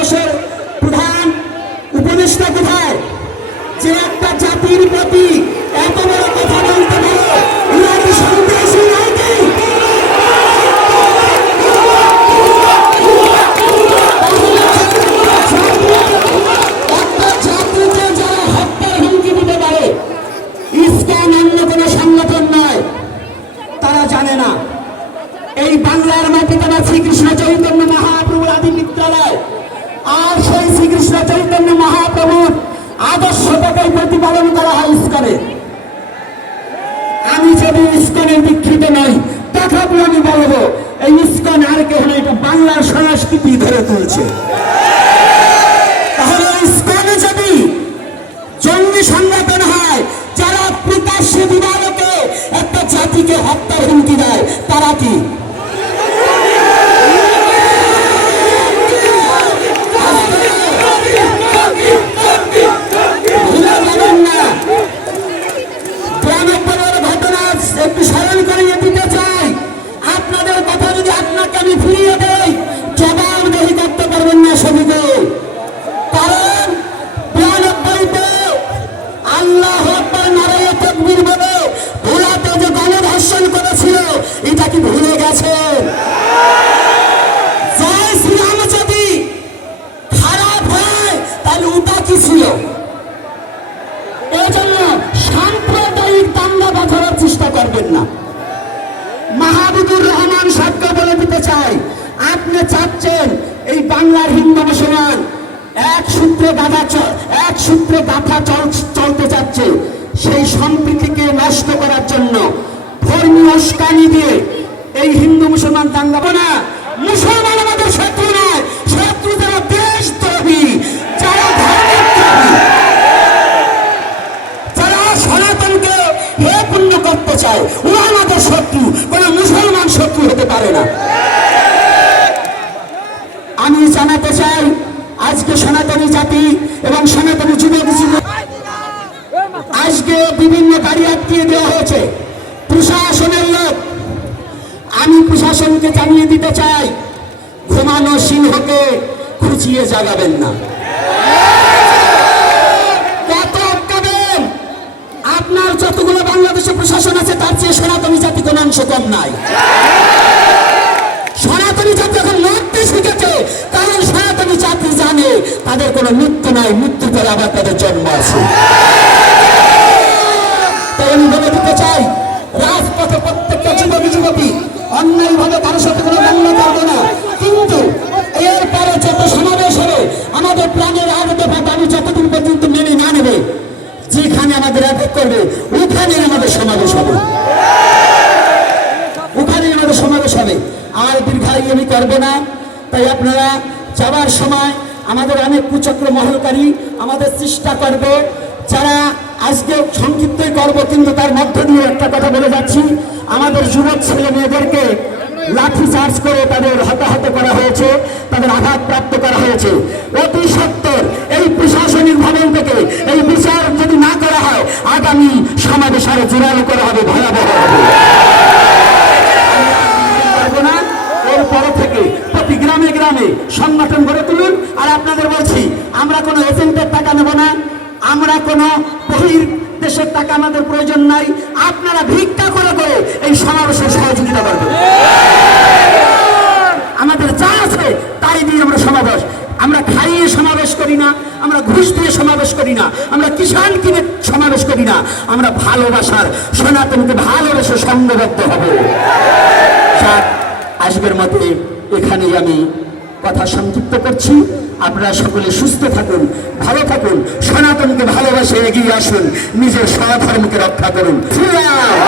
বাংলাদেশের প্রধান উপদেষ্টা কোথায় যে একটা জাতির প্রতি এত বড় কথা বলতে পারে? ওরা কি সন্ত্রাসী নাকি? একটা জাতিকে যারা হত্যার হুমকি দিতে পারে, ইসলাম অন্য কোনো সংগঠন নয়, তারা জানে না এই বাংলার মাটিতে না শ্রীকৃষ্ণ চৈতন্য মহাপ্রভুর আদি বিদ্যালয়, আর সেই শ্রীকৃষ্ণ চৈতন্য মহাপ্রভুর আদর্শটাকে প্রতিপালন করা হয় ইস্কনে। আমি যদি ইস্কনের দীক্ষিত নই, তথাপি আমি বলবো এই ইস্কন আর কেউ না, এটা বাংলার সংস্কৃতি ধরে তুলছে। তাহলে ইস্কনে যদি জঙ্গি সংগঠন হয়, যারা প্রকাশ্যে দিবালোকে একটা জাতিকে হত্যার হুমকি দেয়, তারা কি? একটু স্মরণ করিয়ে দিতে চাই, আপনাদের কথা যদি আপনাকে আমি ফিরিয়ে দেই, জবাবদিহি করতে পারবেন না সবিকে। কারণ 92-তে আল্লাহু আকবার নারায়ে তাকবীর বলে ভোলাতে যে গণধর্ষণ করেছিল, এটা কি ভুলে গেছেন? জয় শ্রীরাম যদি খারাপ হয়, তাহলে ওটা কি ছিল? এই জন্য সাম্প্রদায়িক দাঙ্গা বাঁধানোর চেষ্টা করবেন না। মাহবুবুর রহমান সাহেবকে বলে দিতে চাই, আপনি চাচ্ছেন এই বাংলার হিন্দু মুসলমান এক সূত্রে গাথা চলতে চাচ্ছে, সেই সম্প্রীতিকে নষ্ট করার জন্য ধর্মীয় উস্কানি দিয়ে এই হিন্দু মুসলমান দাঙ্গা না। মুসলমান আমাদের শত্রু নয়, শত্রু যারা দেশদ্রোহী, যারা ধর্মের দ্রোহী, যারা সনাতনকে হে পূর্ণ করতে চায়, ওরা আমাদের শত্রু, কোন মুসলমান শত্রু হতে পারে না। আমি জানাতে চাই, আজকে সনাতনী জাতি এবং সনাতনী যুবক আজকে বিভিন্ন গাড়ি আটকিয়ে দেওয়া হয়েছে প্রশাসনের লোক। আমি প্রশাসনকে জানিয়ে দিতে চাই, ঘুমানো সিংহকে খুঁচিয়ে জাগাবেন না। কত আটকাবেন? আপনার যতগুলো বাংলাদেশে প্রশাসন আছে, তার চেয়ে সনাতনী জাতি কোন অংশ কম নাই। সনাতনী জাতি এখন লড়তে শিখেছে, কারণ সনাতনী জাতি জানে তাদের কোনো মৃত্যু নাই, মৃত্যু পরে আবার তাদের জন্ম আছে। তাই আমি বলে দিতে চাই, রাজপথে প্রত্যেকটা যুবতী অন্যায় ভাবে কারোর সাথে কোনো দ্বন্দ্ব করবে না, কিন্তু এরপরে যত সমাবেশ হবে, আমাদের প্রাণের আগে দাবি যতদিন পর্যন্ত মেনে না নেবে, যেখানে আমাদের অ্যাটাক করবে ওখানে আমাদের সমাবেশ হবে, ওখানে আমাদের সমাবেশ হবে। আর দীর্ঘায়ী আমি করবো না। তাই আপনারা যাবার সময় আমাদের অনেক কুচক্র মহলকারী আমাদের চেষ্টা করবে, যারা আজকে সংক্ষিপ্তই করবো, কিন্তু তার মধ্য দিয়ে একটা কথা বলে যাচ্ছি, আমাদের যুবক ছেলে মেয়েদেরকে লাঠি চার্জ করে তাদের হতাহত করা হয়েছে, তাদের আঘাতপ্রাপ্ত করা হয়েছে। অতি সত্বর এই প্রশাসনিক ভবন থেকে এই বিচার যদি না করা হয়, আগামী সমাবেশ আরো জোরালো করা হবে, ভয়াবহ হবে। এরপর থেকে প্রতি গ্রামে গ্রামে সংগঠন গড়ে তুলুন। আর আপনাদের বলছি, আমরা কোনো এজেন্টের টাকা নেব না, আমরা কোনো বহির দেশের টাকা আমাদের প্রয়োজন নাই। আপনারা ভিক্ষা করে করে এই সমাবেশের সহযোগিতা করবেন। আমাদের যা আছে তাই দিয়ে আমরা সমাবেশ, আমরা খাইয়ে সমাবেশ করি না, আমরা ঘুষ দিয়ে সমাবেশ করি না, আমরা কিষাণ কিনে সমাবেশ করি না, আমরা ভালোবাসার সনাতনকে ভালোবেসে সংঘবদ্ধ হব। আজকের মতে এখানেই আমি কথা সংযুক্ত করছি। আপনারা সকলে সুস্থ থাকুন, ভালো থাকুন, সনাতনকে ভালোবাসে এগিয়ে আসুন, নিজের স্বধর্মকে রক্ষা করুন। শ্রীরাম।